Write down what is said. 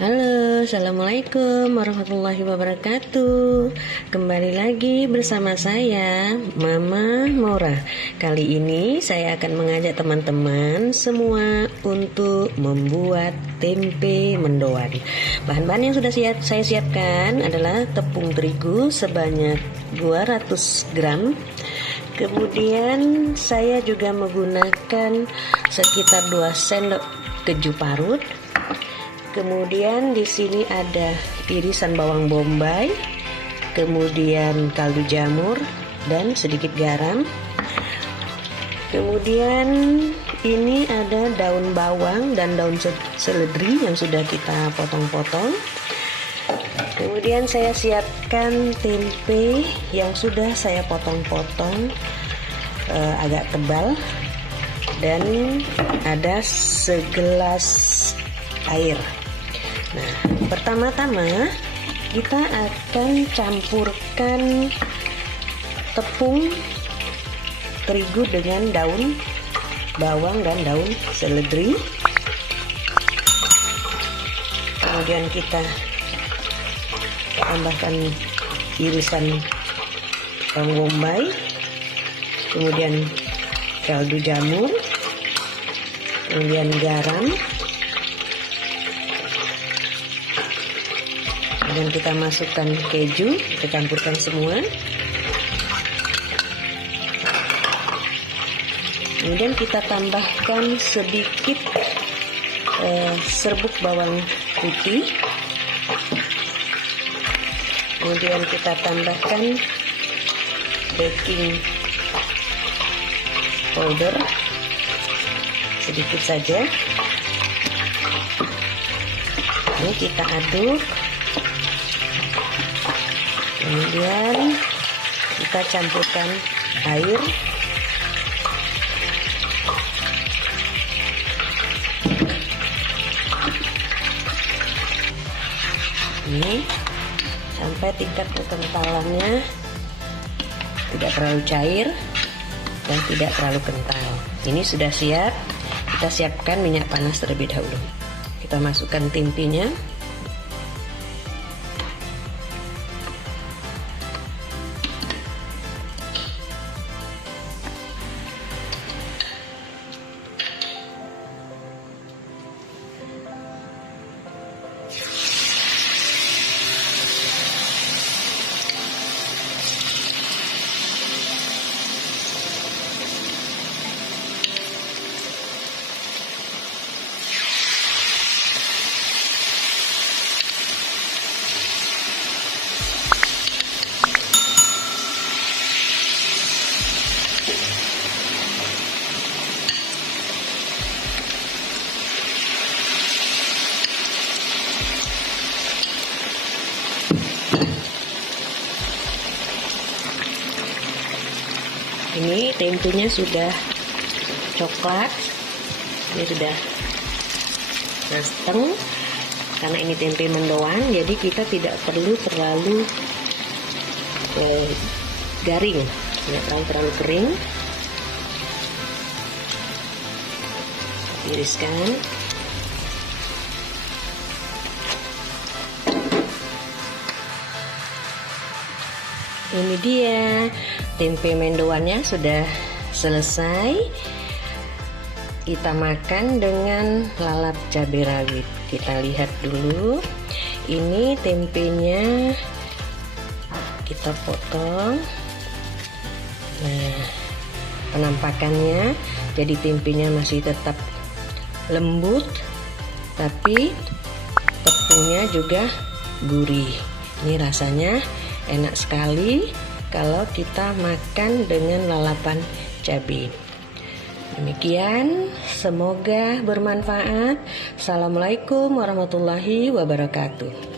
Halo, assalamualaikum warahmatullahi wabarakatuh. Kembali lagi bersama saya, Mama Mora. Kali ini saya akan mengajak teman-teman semua untuk membuat tempe mendoan. Bahan-bahan yang sudah saya siapkan adalah tepung terigu sebanyak 200 gram. Kemudian saya juga menggunakan sekitar 2 sendok keju parut. Kemudian di sini ada irisan bawang bombay, kemudian kaldu jamur dan sedikit garam. Kemudian ini ada daun bawang dan daun seledri yang sudah kita potong-potong. Kemudian saya siapkan tempe yang sudah saya potong-potong agak tebal, dan ada segelas air. Nah, pertama-tama kita akan campurkan tepung terigu dengan daun bawang dan daun seledri. Kemudian kita tambahkan irisan bawang bombay, kemudian kaldu jamur, kemudian garam. Dan kita masukkan keju, kita campurkan semua. Kemudian kita tambahkan sedikit serbuk bawang putih. Kemudian kita tambahkan baking powder sedikit saja. Ini kita aduk. Kemudian kita campurkan air. Ini sampai tingkat kekentalannya tidak terlalu cair dan tidak terlalu kental. Ini sudah siap. Kita siapkan minyak panas terlebih dahulu. Kita masukkan tempenya. Ini tempenya sudah coklat, ini sudah matang. Karena ini tempe mendoan, jadi kita tidak perlu terlalu garing, tidak terlalu kering. Tiriskan. Ini dia, tempe mendoannya sudah selesai. Kita makan dengan lalap cabai rawit. Kita lihat dulu. Ini tempenya kita potong. Nah, penampakannya jadi tempenya masih tetap lembut, tapi tepungnya juga gurih. Ini rasanya enak sekali kalau kita makan dengan lalapan cabai. Demikian, semoga bermanfaat. Assalamualaikum warahmatullahi wabarakatuh.